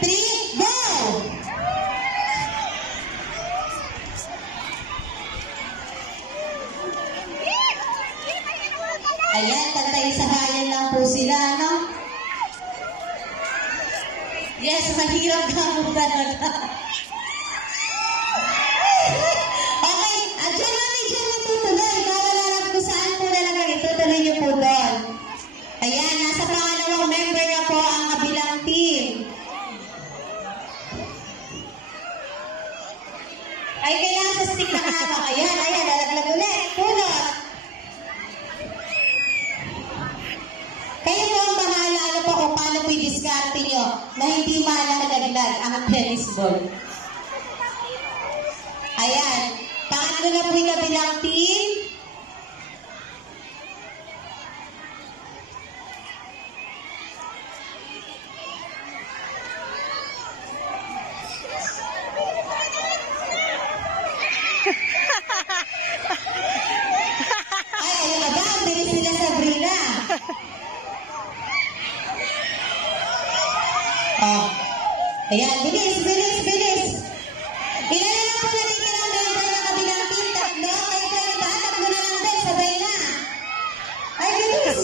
3, go! Ayan, tantay-sahayan lang po sila, no? Yes, mahirap ka mo talaga. Okay, dyan natin tutuloy. Mawala lang kung saan po talaga itutuloy niyo po doon. Ayan, nasa pangalawang member na po ang kabilang team. Ay, kailangan sa stick na hawak. Ayan, lalaglag ulit. Pulot. Kayo po ang bahala ano po kung paano po i-discarte nyo na hindi malalaglag ang tennis ball. Ayan. Pangatlo na po yung kabilang team. Ay, aba, ang bilis nila Sabrina. Oh. Ayan, bilis. Ilan na lang po natin ang member ng kabilang team? Tatlo? Ay, kayo ba? Tatlo na lang din. Sabay na. Ay, bilis.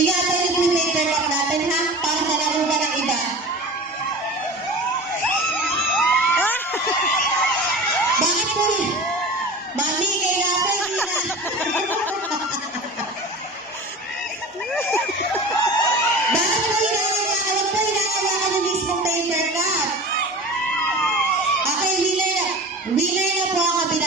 Ingatan niyo po yung paper cup natin, ha? Para malaro ba ng iba? Bakit po? Mami, kailangan hindi na. Bakit po inahawakan? Huwag po inahawakan yung mismong paper cup. Okay, winner na po ang kabilang